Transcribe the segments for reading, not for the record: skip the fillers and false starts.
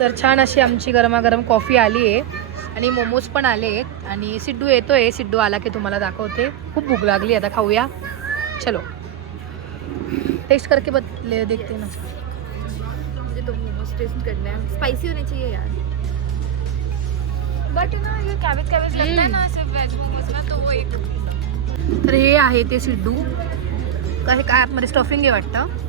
तर छान अशी आमची गरमागरम कॉफी आली आहे आणि मोमोज पण आले आहेत आणि सिद्धू येतोय. सिद्धू आला की तुम्हाला दाखवते. खूप भूक लागली, आता खाऊया. चलो टेस्ट करके बदले देखते ना. मुझे तो मोमोज टेस्ट करना है, स्पाइसी होने चाहिए यार. बट ना ये कैबेज लगता है ना सिर्फ वेज मोमोज में, तो वो एक. तर हे आहे ते सिद्धू. हे काय आतमध्ये स्टफिंग आहे वाटतं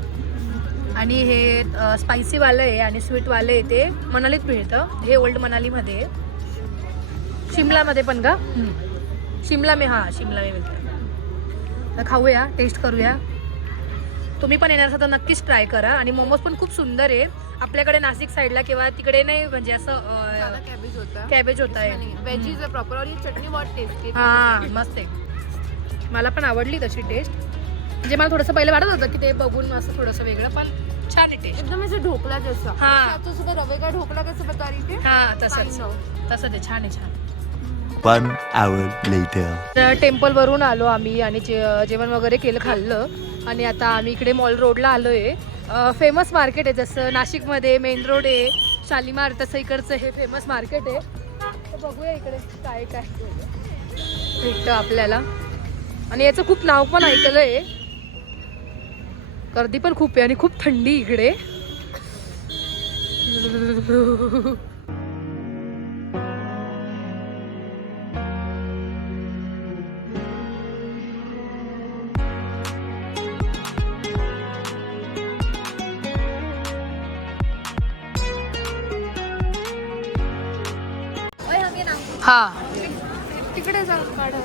आणि हे स्पायसीवालं आहे आणि स्वीटवालं आहे ते मनालीत मिळतं. हे ओल्ड मनालीमध्ये आहे. शिमलामध्ये पण का? शिमला में मिळतं. तर खाऊया, टेस्ट करूया. तुम्ही पण येणार असाल तर नक्कीच ट्राय करा. आणि मोमोज पण खूप सुंदर आहे. आपल्याकडे नाशिक साईडला किंवा तिकडे नाही म्हणजे असं कॅबेज होता है. वेजीज है प्रॉपर और ये चटनी बहुत टेस्टी है. हां मस्त आहे. मला पण आवडली तशी टेस्ट. म्हणजे मला थोडंसं पहिलं वाटत होतं की ते बघून असं थोडंसं वेगळं, पण छान आहे टेस्ट. एकदम ऐसे ढोकला जैसा. हाँ. तो सुबह रवे का ढोकला कैसे बता रही थी. हां तसंच ते छान आहे. 1 hour later. तर टेम्पलवरून आलो आम्ही आणि जेवण वगैरे केलं, खाल्लं आणि आता आम्ही इकडे मॉल रोडला आलो आहे. फेमस मार्केट आहे, जसं नाशिकमध्ये मेन रोड आहे शालीमार, तसं इकडचं हे फेमस मार्केट आहे. तर बघूया इकडे काय काय भेटतं आपल्याला. आणि याचं खूप नाव पण ऐकलं आहे. गर्दी पण खूप आहे आणि खूप थंडी इकडे. हा तिकडे जाऊन काढा.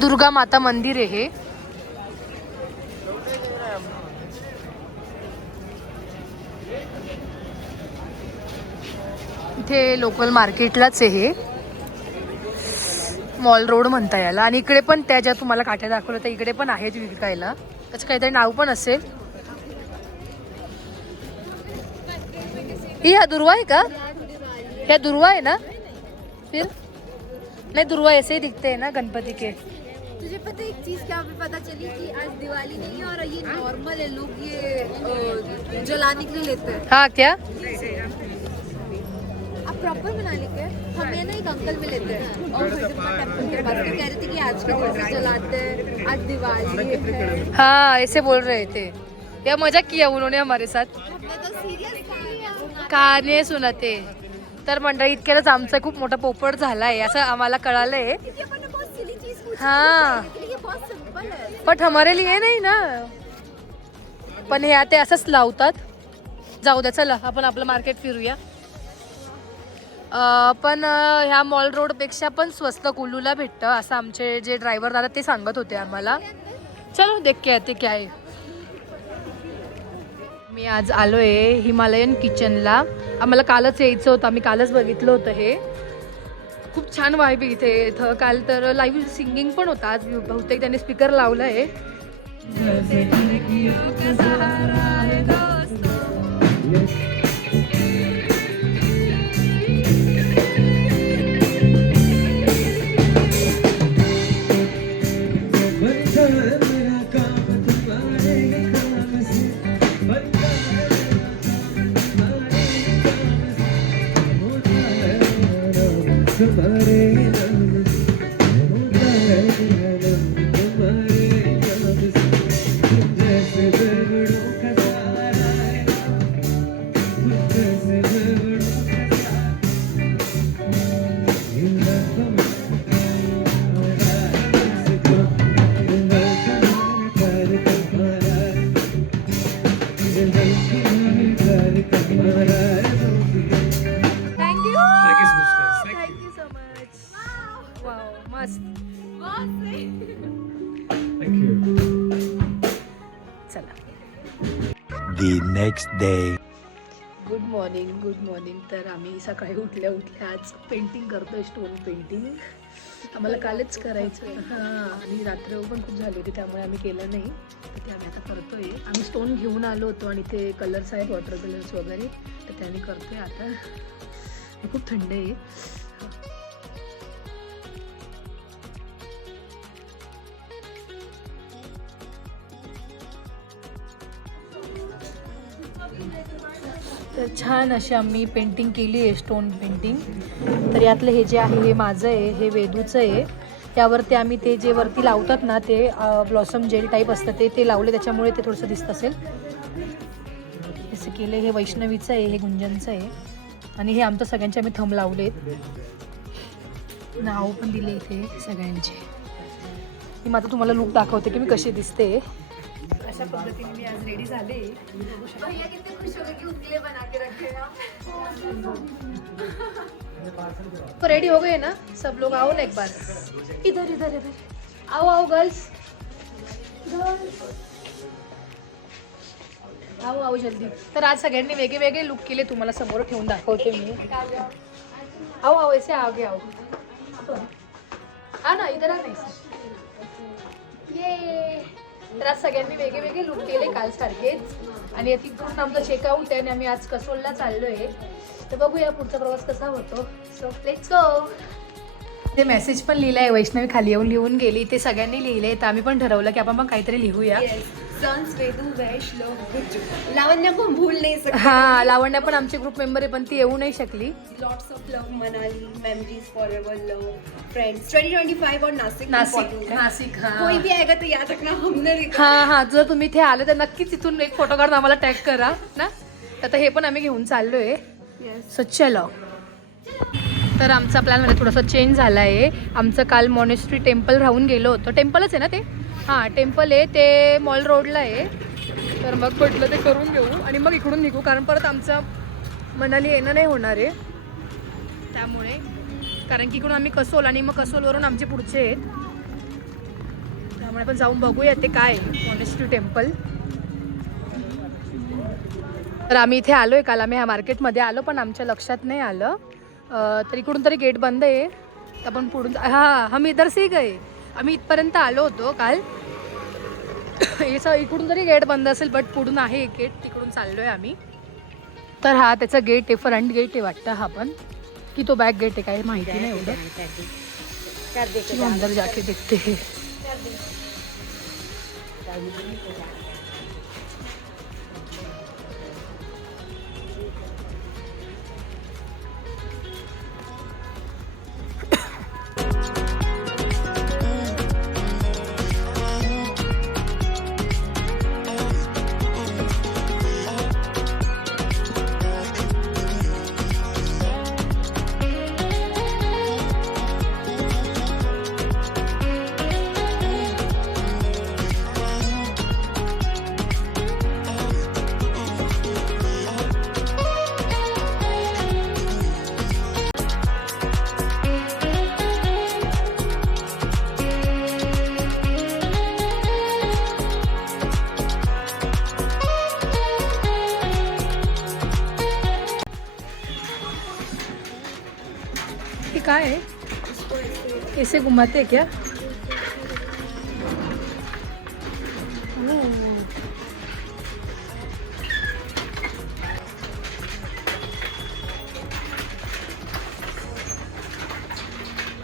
दुर्गा माता मंदिर आहे हे. इथे लोकल मार्केटलाच आहे हे. मॉल रोड म्हणता याला. आणि इकडे पण त्या ज्या तुम्हाला काट्या दाखवल्या तर इकडे पण आहेत विकायला. त्याचं काहीतरी नाव पण असेल. ही हा दुर्वा आहे का? क्या दुर्वा है ना? फिर नहीं, दुर्वा ऐसे ही दिखते हैं ना गणपति के. तुझे पता है एक चीज क्या अभी पता चली कि आज दिवाली नहीं है और ये नॉर्मल है, लोग ये जलाने के लिए लेते हैं. हाँ क्या? आप प्रॉपर बना लेते हैं. हम ये ना एक अंकल में लेते हैं और टेम्पल के पास, तो कह रहे थे कि आज के दिन से जलाते हैं, आज दिवाली है. हाँ ऐसे बोल रहे थे. या मजाक किया उन्होंने हमारे साथ. मैं तो सीरियस कहाणी सुनाते. तर मंडळी इतक्यातच आमचा खूप मोठा पोपट झालाय असं आम्हाला कळालंय. हाँ बट हमारे लिए नाही ना. पण हे ते असंच लावतात. जाऊ द्या, चला आपण आपलं मार्केट फिरूया. पण ह्या मॉल रोडपेक्षा पण स्वस्त कुल्लूला भेटतं असं आमचे जे ड्रायव्हर दादा ते सांगत होते आम्हाला. चलो देख के आते क्या आहे. मी आज आलो आहे हिमालयन किचनला. आम्हाला कालच यायचं होतं, आम्ही कालच बघितलं होतं. हे खूप छान वाईब इथं. काल तर लाईव्ह सिंगिंग पण होता. आज बहुतेक त्याने स्पीकर लावला आहे. The next day. Good morning. तर आम्ही सकाळी उठल्या आज पेंटिंग करतोय, स्टोन पेंटिंग. आम्हाला कालच करायचं. हां आणि रात्र पण खूप झाली होती त्यामुळे आम्ही केलं नाही. ते आम्ही आता करतोय. आम्ही स्टोन घेऊन आलो होतो आणि ते कलर्स आहेत वॉटर कलर्स वगैरे, तर ते आम्ही करतोय आता. खूप थंड आहे. तर छान अशी आम्ही पेंटिंग केली आहे, स्टोन पेंटिंग. तर यातलं हे जे आहे हे माझं आहे, हे वेदूचं आहे. त्यावरती आम्ही ते जे वरती लावतात ना ते ब्लॉसम जेल टाईप असतं ते लावले, त्याच्यामुळे ते थोडंसं दिसत असेल. असं केलं. हे वैष्णवीचं आहे, हे गुंजनचं आहे. आणि हे आमचं सगळ्यांचे आम्ही थंब लावलेत, नाव पण दिले इथे सगळ्यांचे. मी माझं तुम्हाला लुक दाखवते की मी कशी दिसते. अशा पद्धतीने मी आज रेडी झाले. तो रेडी हो गए ना सब लोग, आओ ना एक बार. इधर इधर इधर आओ आओ गर्ल्स, आओ आओ जल्दी. तर आज सगळ्यांनी वेगळे वेगळे लुक केले, तुम्हाला समोर ठेवून दाखवते मी. आओ आओ ऐसे आगे आओ. हा ना इधर आ ना. ये तर आज सगळ्यांनी वेगळे वेगळे लुक केले काल सारखेच. आणि तिथून आमचं चेकआउट आहे आणि आम्ही आज कसोलला चाललोय. तर बघूया पुढचा प्रवास कसा होतो. So let's go. ते मेसेज पण लिहिलं आहे, वैष्णवी खाली येऊन लिहून गेली. ते सगळ्यांनी लिहिले, तर आम्ही पण ठरवलं की आपण पण काहीतरी लिहूया. लावण्य को भूल नहीं सकते. हा लावण्या पण आमची ग्रुप मेंबर आहे, पण ती येऊ नाही शकली. Lots of love Manali, memories forever, love friends 2025 और नासिक. नाशिक हा. कोई भी आएगा तो याद रखना हमने हा जर तुम्ही इथे आले तर नक्कीच इथून एक फोटो काढून आम्हाला टॅग करा ना. आता हे पण आम्ही घेऊन चाललोय. सो चलो. तर आमचा प्लॅन मध्ये थोडासा चेंज झाला आहे. आमचं काल मॉनेस्ट्री टेम्पल राहून गेलो होतं. टेम्पलच आहे ना ते. हां टेम्पल आहे ते, मॉल रोडला आहे. तर मग म्हटलं ते करून घेऊ आणि मग इकडून निघू, कारण परत आमचं मनाली येणं नाही होणार आहे त्यामुळे. कारण की इकडून आम्ही कसोल आणि मग कसोलवरून आमचे पुढचे आहेत, त्यामुळे पण जाऊन बघूया ते काय मॉनेस्ट्री टेम्पल. तर आम्ही इथे आलो आहे. काल आम्ही ह्या मार्केटमध्ये आलो पण आमच्या लक्षात नाही आलं. तर इकडून तरी गेट बंद आहे. आपण पुढून हम इधर से गए. आम्ही इथपर्यंत आलो होतो काल. इकडून तरी गेट बंद असेल, बट पुढून आहे एक गेट, तिकडून चाललोय आम्ही. तर हा त्याचा गेट आहे, फ्रंट गेट आहे वाटतं हा पण, की तो बॅक गेट आहे काय माहिती नाही एवढं. अंदर जाके देखते हैं. काय है? ऐसे घुमाते हैं क्या?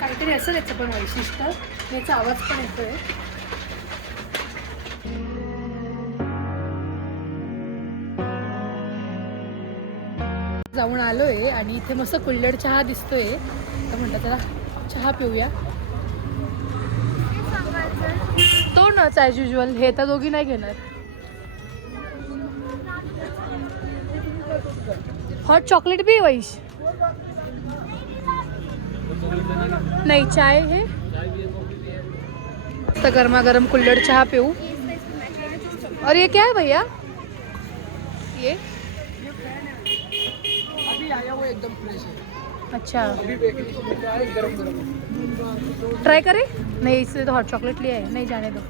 काहीतरी असेल याचं पण वैशिष्ट्य. याचा आवाज पण येतोय. जाऊन आलोय आणि इथे मस्त कुल्हड चहा दिसतोय. तर म्हटलं त्याला चहा पिऊया. तो नाच ॲज युजल. हे तर दोघी नाही घेणार. हॉट चॉकलेट भी वैश नहीं चाय है. तर गरमागरम कुल्हड चहा पिऊ. और ये क्या है भैया? ये एकदम फ्रेश है. अच्छा अभी बेकरी है, गरम गरम. ट्राय करें. नहीं इसलिए तो हॉट चॉकलेट लिया है. नहीं जाने दो.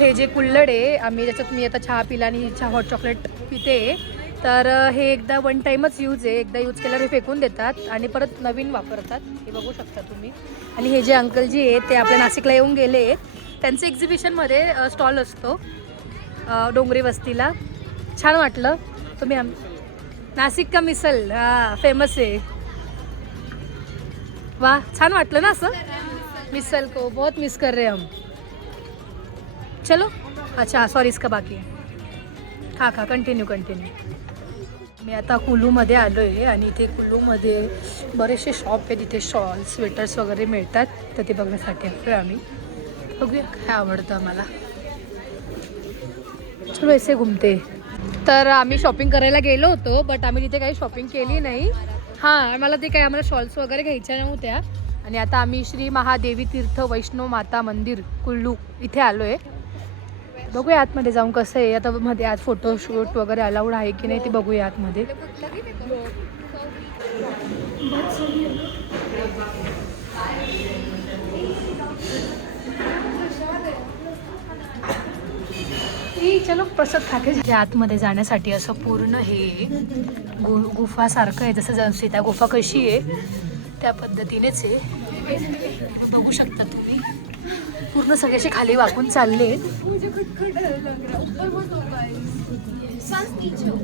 हे जे कुल्हड आहे आम्ही त्याच्यात मी आता चहा पिला आणि चहा हॉट चॉकलेट पिते. तर हे एकदा वन टाईमच यूज आहे. एकदा यूज केल्यावर हे फेकून देतात आणि परत नवीन वापरतात. हे बघू शकता तुम्ही. आणि हे जे अंकलजी आहे ते आपल्या नाशिकला येऊन गेले आहेत. त्यांचं एक्झिबिशनमध्ये स्टॉल असतो डोंगरी वस्तीला. छान वाटलं. तुम्ही नासिक का मिसल फेमस आहे. वाह छान वाटलं ना असं. मिसल को बहुत मिस कर रहे हम. चलो अच्छा सॉरी इसका बाकी है. खा कंटिन्यू. मी आता कुलूमध्ये आलो आहे आणि इथे कुलूमध्ये बरेचसे शॉप आहेत. इथे शॉल स्वेटर्स वगैरे मिळतात, तर ते बघण्यासाठी आलो आम्ही. बघूया काय आवडतं आम्हाला. चलो ऐसे घुमते. तर आम्ही शॉपिंग करायला गेलो होतो, बट आम्ही तिथे काही शॉपिंग केली नाही. हां, मला ते काय आम्हाला शॉल्स वगैरे घ्यायच्या नव्हत्या. आणि आता आम्ही श्री महादेवी तीर्थ वैष्णव माता मंदिर कुल्लू इथे आलो आहे. बघूया आतमध्ये जाऊन कसं आहे. आता मध्ये आज फोटोशूट वगैरे अलाउड आहे की नाही ते बघूया आतमध्ये. चलो प्रसाद खाके. आतमध्ये जाण्यासाठी असं पूर्ण हे गुफासारखं आहे. जसं सीता गुफा कशी आहे त्या पद्धतीनेच आहे. बघू शकता तुम्ही पूर्ण सगळे असे खाली वाकून चालले.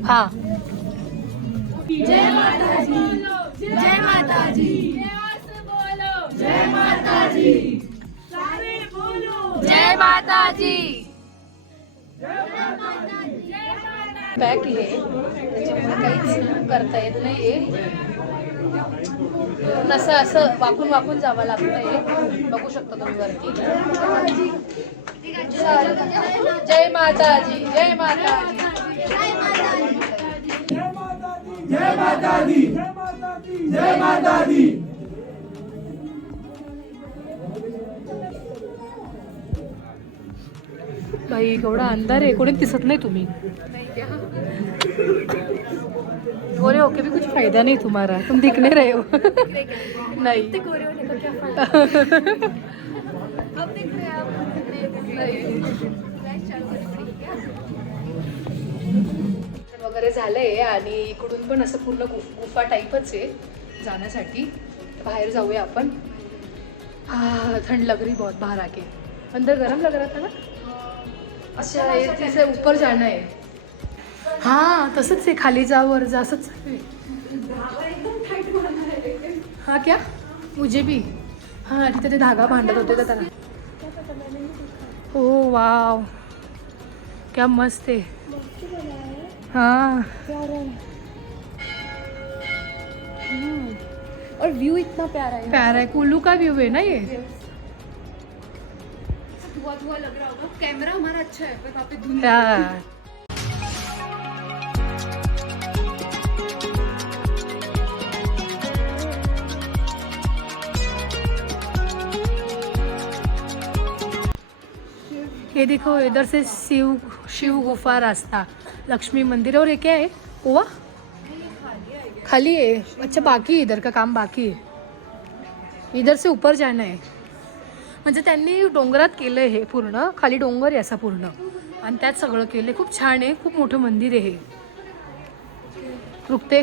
हा, जय माताजी, जय माताजी, जय माताजी, जय माताजी. बॅग आहे त्याच्यामुळे काहीच करता येत नाहीये. असं वाकून वाकून जावं लागतंय. बघू शकता तुम्ही वरती. जय माताजी, जय माताजी, जय माताजी, जय माताजी, जय माताजी. बाई एवढा अंधार आहे, कोणी दिसत नाही तुम्ही. गोरे होके भी कुछ फायदा नहीं तुम्हारा, तुम दिख नहीं रहे हो. नहीं वगैरे झालंय आणि इकडून पण असं पूर्ण गुफा टाईपच आहे जाण्यासाठी. बाहेर जाऊया आपण. ठंड लग रही बहुत बाहर आके. अंदर गरम लग रहा था ना. अच्छा से ऊपर जाना है. हाँ तसंच आहे, खाली जा वर जा असंच आहे. हाँ क्या मुझे भी. हाँ तिथे ते धागा बांधत होते तर त्याला. ओ वाव क्या मस्त है. हाँ और व्यू इतना प्यारा है. प्यारा है. कुल्लू का व्यू है ना ये. धुआं लग रहा होगा. कैमरा हमारा अच्छा है पर वहाँ पे धुंध. हाँ. ये देखो इधर से शिव गुफा रास्ता, लक्ष्मी मंदिर. और ये क्या है हुआ खाली है. अच्छा बाकी है, इधर का काम बाकी है. इधर से ऊपर जाना है. म्हणजे त्यांनी डोंगरात केलं आहे हे पूर्ण. खाली डोंगर आहे असा पूर्ण आणि त्यात सगळं केलं. खूप छान आहे, खूप मोठं मंदिर आहे हे. रुकते.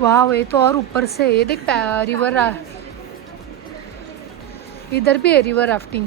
वाह ये तो और ऊपर से ये देख रिवर. इधर भी है रिवर राफ्टिंग.